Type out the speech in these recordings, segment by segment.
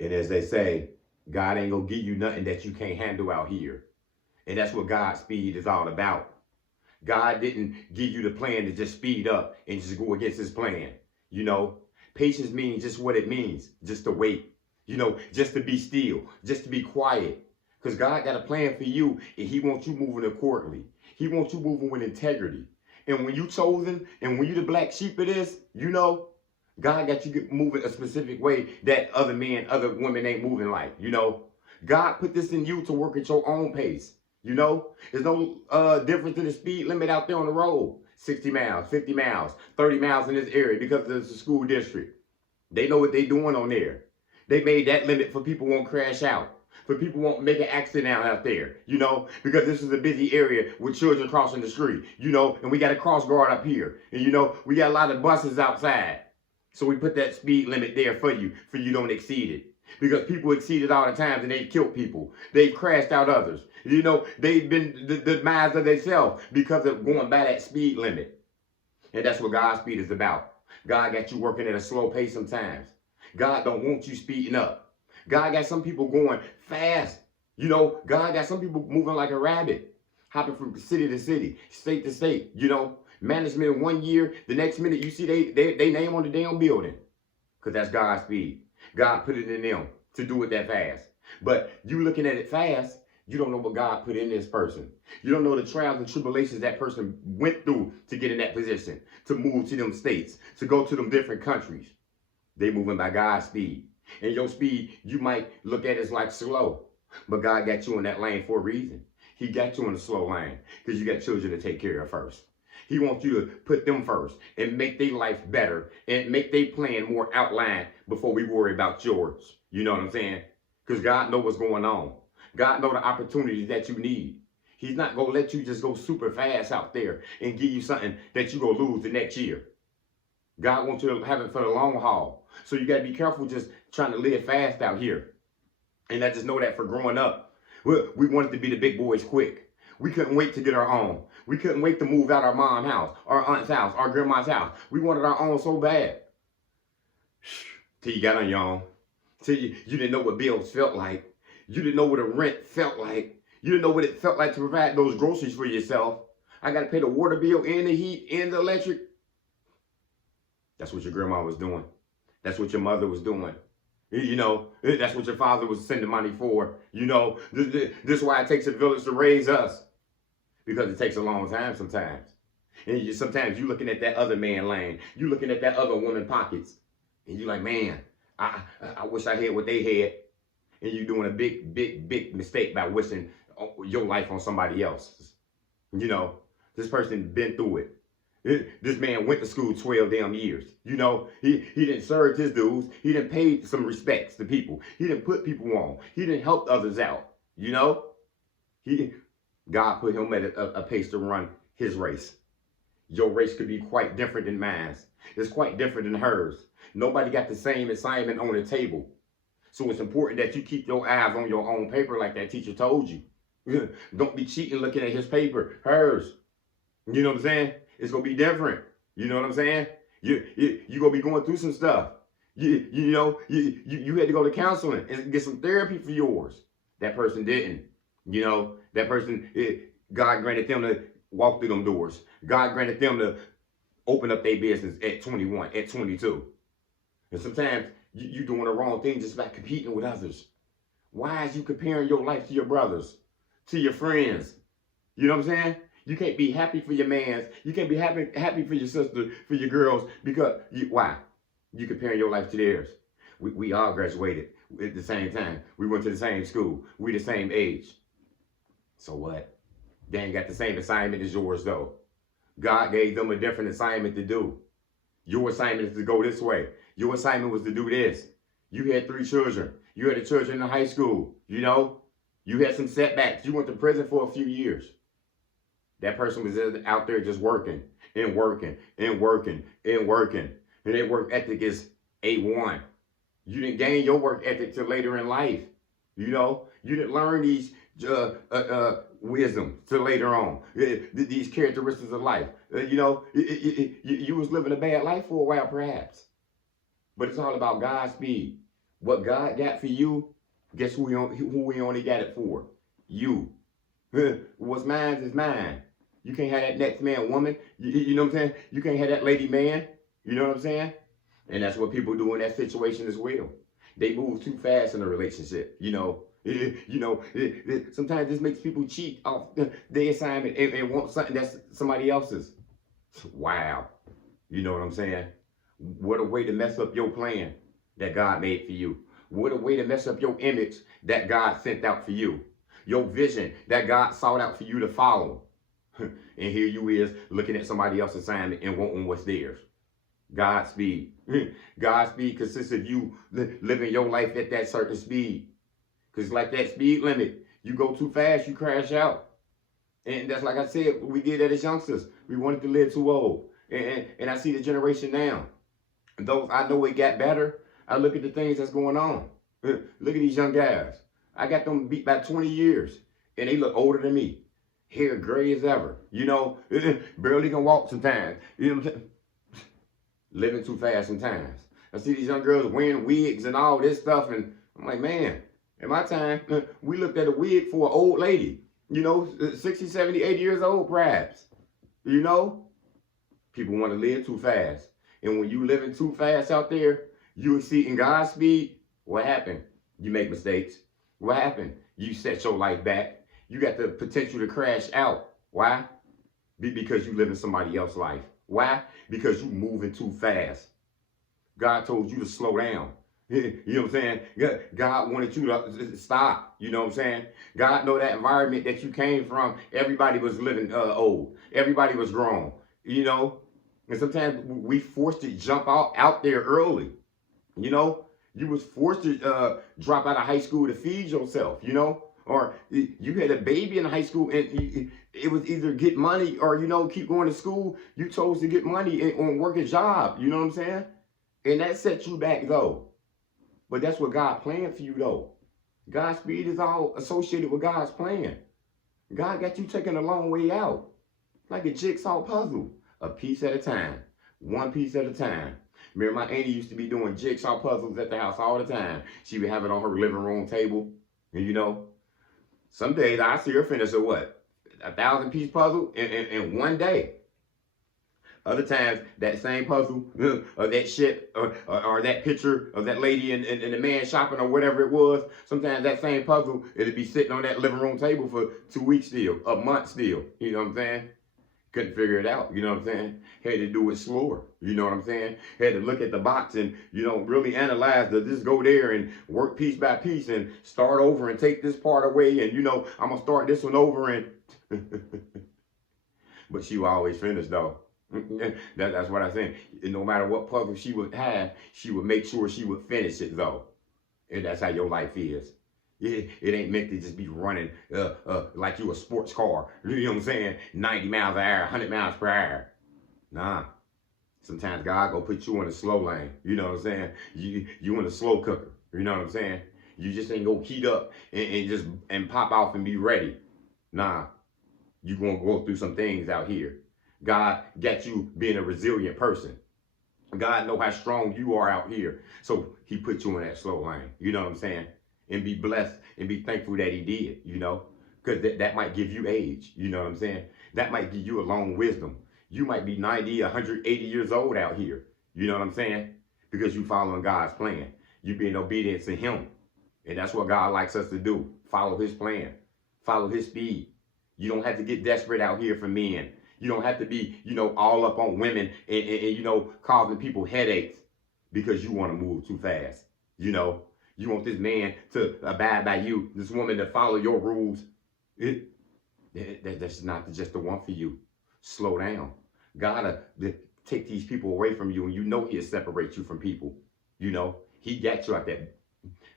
And as they say, God ain't gonna give you nothing that you can't handle out here. And that's what God's speed is all about. God didn't give you the plan to just speed up and just go against his plan. You know, patience means just what it means, just to wait. Just to be still, just to be quiet. Because God got a plan for you and he wants you moving accordingly. He wants you moving with integrity. And when you chosen and when you the black sheep of this, God got you moving a specific way that other men, other women ain't moving like. God put this in you to work at your own pace. There's no difference in the speed limit out there on the road. 60 miles, 50 miles, 30 miles in this area because it's a school district. They know what they're doing on there. They made that limit for people won't crash out, for people won't make an accident out there, because this is a busy area with children crossing the street, and we got a cross guard up here, and we got a lot of buses outside. So we put that speed limit there for you don't exceed it. Because people exceed it all the time and they've killed people. They've crashed out others. They've been the demise of themselves because of going by that speed limit. And that's what God's speed is about. God got you working at a slow pace sometimes. God don't want you speeding up. God got some people going fast. God got some people moving like a rabbit, hopping from city to city, state to state. Management 1 year, the next minute you see they name on the damn building. Because that's God's speed. God put it in them to do it that fast. But you looking at it fast, you don't know what God put in this person. You don't know the trials and tribulations that person went through to get in that position, to move to them states, to go to them different countries. They moving by God's speed. And your speed, you might look at it as like slow. But God got you in that lane for a reason. He got you in the slow lane because you got children to take care of first. He wants you to put them first and make their life better and make their plan more outlined before we worry about yours. You know what I'm saying? Because God knows what's going on. God knows the opportunities that you need. He's not going to let you just go super fast out there and give you something that you're going to lose the next year. God wants you to have it for the long haul. So you got to be careful just trying to live fast out here. And I just know that for growing up, we wanted to be the big boys quick. We couldn't wait to get our own. We couldn't wait to move out our mom's house, our aunt's house, our grandma's house. We wanted our own so bad. Till you got on your own. Till you didn't know what bills felt like. You didn't know what a rent felt like. You didn't know what it felt like to provide those groceries for yourself. I got to pay the water bill and the heat and the electric. That's what your grandma was doing. That's what your mother was doing. That's what your father was sending money for. This is why it takes a village to raise us. Because it takes a long time sometimes. And sometimes you're looking at that other man lane. You're looking at that other woman pockets. And you're like, man, I wish I had what they had. And you're doing a big, big, big mistake by wishing your life on somebody else's. This person been through it. This man went to school 12 damn years. He didn't serve his dues. He didn't pay some respects to people. He didn't put people on. He didn't help others out. God put him at a pace to run his race. Your race could be quite different than mine. It's quite different than hers. Nobody got the same assignment on the table. So it's important that you keep your eyes on your own paper like that teacher told you. Don't be cheating looking at his paper, hers. You know what I'm saying? It's going to be different. You know what I'm saying? You're going to be going through some stuff. You had to go to counseling and get some therapy for yours. That person didn't. That person, God granted them to walk through them doors. God granted them to open up their business at 21, at 22. And sometimes you're doing the wrong thing just by competing with others. Why is you comparing your life to your brothers, to your friends? You know what I'm saying? You can't be happy for your mans. You can't be happy for your sister, for your girls, because, why? You comparing your life to theirs. We all graduated at the same time. We went to the same school. We the same age. So what? They ain't got the same assignment as yours, though. God gave them a different assignment to do. Your assignment is to go this way. Your assignment was to do this. You had 3 children. You had a children in high school. You had some setbacks. You went to prison for a few years. That person was out there just working and working and working and working. And their work ethic is A1. You didn't gain your work ethic till later in life. You didn't learn these wisdom till later on. These characteristics of life. You was living a bad life for a while, perhaps. But it's all about God's speed. What God got for you, guess who we only got it for? You. What's mine is mine. You can't have that next man woman. You know what I'm saying? You can't have that lady man. You know what I'm saying? And that's what people do in that situation as well. They move too fast in a relationship. Sometimes this makes people cheat off their assignment and want something that's somebody else's. Wow. You know what I'm saying? What a way to mess up your plan that God made for you. What a way to mess up your image that God sent out for you. Your vision that God sought out for you to follow. And here you is looking at somebody else's assignment and wanting what's theirs. Godspeed. Godspeed consists of you living your life at that certain speed. Because like that speed limit, you go too fast, you crash out. And that's like I said, we did that as youngsters. We wanted to live too old. And I see the generation now. Those I know it got better. I look at the things that's going on. Look at these young guys. I got them beat by 20 years. And they look older than me. Hair gray as ever. Barely can walk sometimes. You know what I'm saying? Living too fast sometimes. I see these young girls wearing wigs and all this stuff. And I'm like, man, in my time, we looked at a wig for an old lady. 60, 70, 80 years old, perhaps. People want to live too fast. And when you living too fast out there, you exceeding God's speed, what happened? You make mistakes. What happened? You set your life back. You got the potential to crash out. Why? Because you living somebody else's life. Why? Because you moving too fast. God told you to slow down. You know what I'm saying? God wanted you to stop. You know what I'm saying? God know that environment that you came from, everybody was living old. Everybody was grown. And sometimes we forced to jump out there early. You was forced to drop out of high school to feed yourself, or you had a baby in high school and it was either get money or, keep going to school. You chose to get money and work a job. You know what I'm saying? And that set you back though. But that's what God planned for you though. God's speed is all associated with God's plan. God got you taking a long way out. Like a jigsaw puzzle. A piece at a time. One piece at a time. Remember, my auntie used to be doing jigsaw puzzles at the house all the time. She would have it on her living room table. And some days I see her finish a 1,000-piece puzzle in one day. Other times, that same puzzle, or that shit, or that picture of that lady and the man shopping or whatever it was, sometimes that same puzzle, it'd be sitting on that living room table for 2 weeks still, a month still. You know what I'm saying? Couldn't figure it out, you know what I'm saying? Had to do it slower, you know what I'm saying? Had to look at the box and, really analyze just go there and work piece by piece and start over and take this part away and, I'm going to start this one over and... But she would always finish, though. That's what I'm saying. No matter what puzzle she would have, she would make sure she would finish it, though. And that's how your life is. It ain't meant to just be running like you a sports car. You know what I'm saying? 90 miles an hour, 100 miles per hour. Nah. Sometimes God gonna put you in a slow lane. You know what I'm saying? You in a slow cooker. You know what I'm saying? You just ain't gonna heat up and pop off and be ready. Nah. You gonna go through some things out here. God got you being a resilient person. God know how strong you are out here. So he put you in that slow lane. You know what I'm saying? And be blessed and be thankful that he did, because that might give you age. You know what I'm saying? That might give you a long wisdom. You might be 90, 180 years old out here. You know what I'm saying? Because you following God's plan. You being obedient to him. And that's what God likes us to do. Follow his plan. Follow his speed. You don't have to get desperate out here for men. You don't have to be, all up on women and causing people headaches because you want to move too fast. You want this man to abide by you, this woman to follow your rules. That's not just the one for you. Slow down. God will take these people away from you, and he'll separate you from people. He got you out that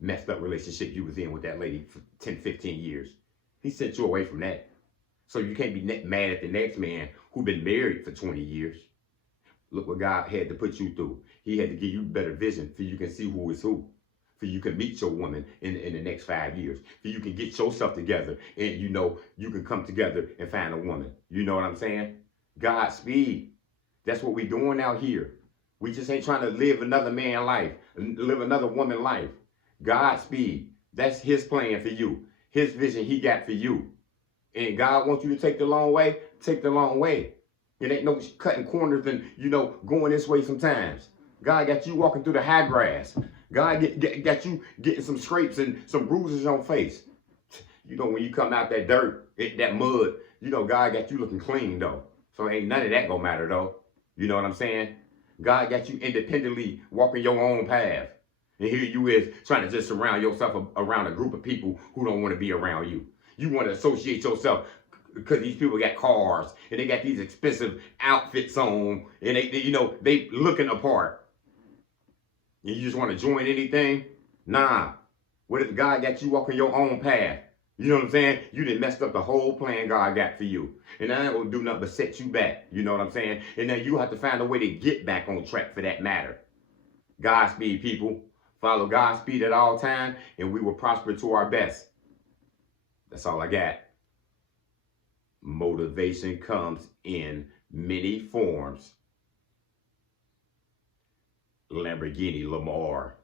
messed up relationship you was in with that lady for 10, 15 years. He sent you away from that. So you can't be mad at the next man who been married for 20 years. Look what God had to put you through. He had to give you better vision so you can see who is who. For you can meet your woman in the next 5 years. For you can get yourself together and you can come together and find a woman. You know what I'm saying? Godspeed. That's what we doing out here. We just ain't trying to live another man's life, live another woman's life. Godspeed. That's his plan for you. His vision he got for you. And God wants you to take the long way, take the long way. It ain't no cutting corners and, going this way sometimes. God got you walking through the high grass. God got you getting some scrapes and some bruises on your face. When you come out that dirt, that mud, God got you looking clean though. So ain't none of that gonna matter though. You know what I'm saying? God got you independently walking your own path. And here you is trying to just surround yourself around a group of people who don't want to be around you. You want to associate yourself because these people got cars and they got these expensive outfits on and they looking apart. And you just want to join anything? Nah. What if God got you walking your own path? You know what I'm saying? You done messed up the whole plan God got for you. And that ain't gonna do nothing but set you back. You know what I'm saying? And then you have to find a way to get back on track for that matter. Godspeed, people. Follow Godspeed at all times, and we will prosper to our best. That's all I got. Motivation comes in many forms. Lamborghini Lamar.